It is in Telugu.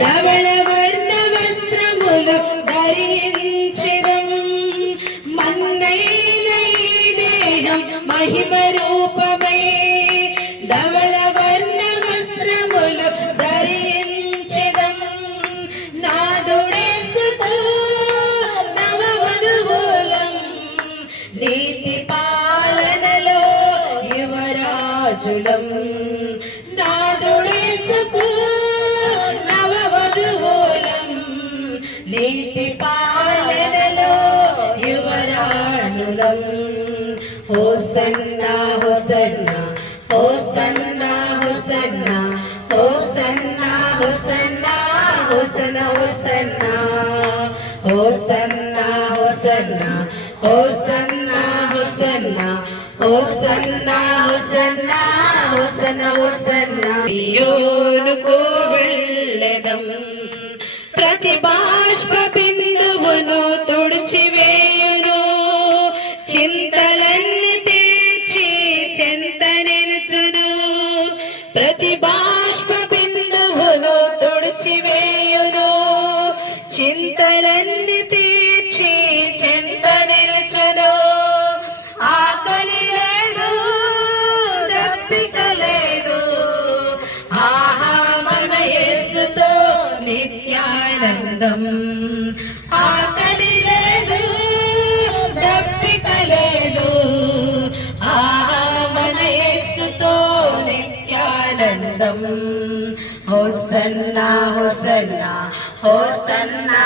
ధవళ వర్ణ వస్త్రములు ధరించెదం మన్నైన ఈ దేహం మహిమ రూపమై ధవళ వర్ణ వస్త్రములు ధరించెదం నాదుడేసుతో నవవధువులం నీతి పాలనలో యువరాజులం నాదుడేసుకు నవవధువులం నీతి పాలనలో యువరాజులం హోసన్నా హోసన్నా హోసన్నా హోసన్నా హోసన్నా హోసన్నా హోసన్నా హోసన్నా హోసన్నా హోసన్నా హోసన్నా హోసన్నా హోసన్నా హోసన్నా హోసన్నా యోనుకు వెళ్ళెదం ప్రతి బాష్ప బిందువును తుడిచివేయును చింతలన్నీ తీర్చి చెంత నిలుచును ప్రతి బాష్ప బిందువును తుడిచివేయును చింతలన్నీ తీర్చి చెంత నిలుచును ఆకలి లేదు దప్పిక లేదు ఆహా మన యేసుతో నిత్యానందం ఆకలి లేదు దప్పిక లేదు ఆహా మన యేసుతో నిత్యానందం హోసన్నా హోసన్నా హోసన్నా